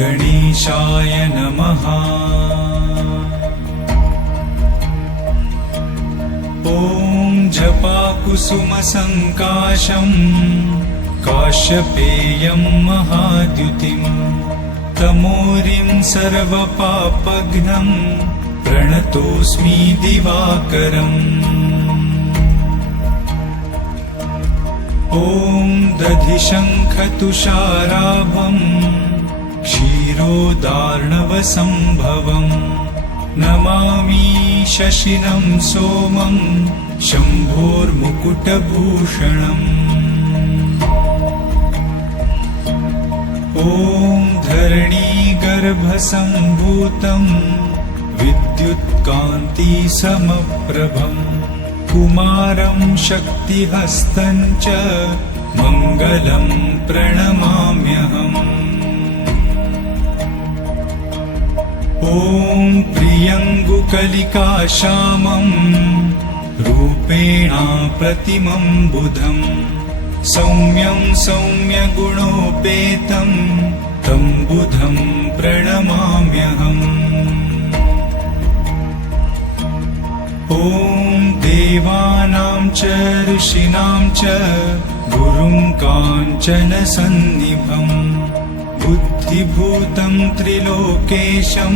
गणेशाय नमः। ॐ जपाकुसुमसङ्काशम् काश्यपेयं महाद्युतिम् तमोरिं सर्वपापघ्नं प्रणतोऽस्मि दिवाकरम्। ॐ दधिशङ्खतुषाराभम् क्षीरोदार्णवसम्भवम् नमामि शशिनं सोमं शम्भोर्मुकुटभूषणम्। ॐ धरणीगर्भसम्भूतं विद्युत्कान्तिसमप्रभम् कुमारं शक्तिहस्तं च मङ्गलं प्रणमाम्यहम्। ॐ प्रियङ्गुकलिकाश्यामं रूपेणा प्रतिमं बुधम् सौम्यं सौम्यगुणोपेतं तं बुधं प्रणमाम्यहम्। ॐ देवानां च ऋषीणां च गुरुं काञ्चनसन्निभं बुद्धिभूतं त्रिलोकेशं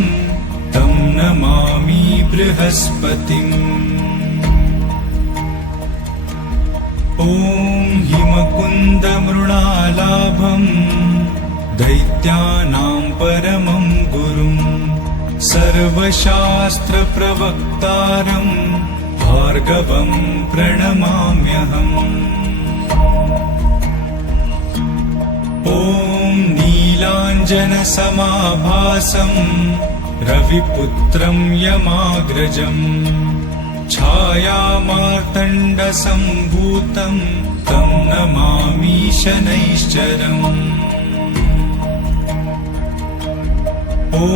तं नमामि बृहस्पतिम्। ॐ हिमकुन्दमृणालाभं दैत्यानां परमं गुरुं सर्वशास्त्रप्रवक्तारं भार्गवं प्रणमाम्यहम्। ॐ नीलाञ्जनसमाभासं रविपुत्रं यमाग्रजम् छायामार्तण्डसम्भूतं तं नमामि शनैश्चरम्। ॐ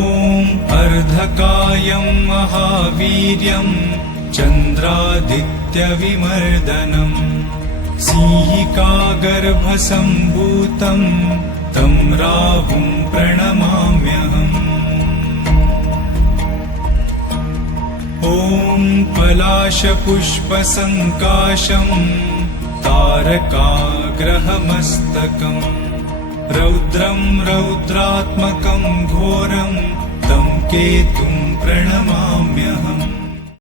अर्धकायं महावीर्यं चन्द्रादित्यविमर्दनं सिंहिकागर्भसम्भूतं तं राहुं प्रणमाम्यहम्। ॐ पलाशपुष्पसङ्काशं तारकाग्रहमस्तकम् रौद्रं रौद्रात्मकं घोरं तं केतुं प्रणमाम्यहम्।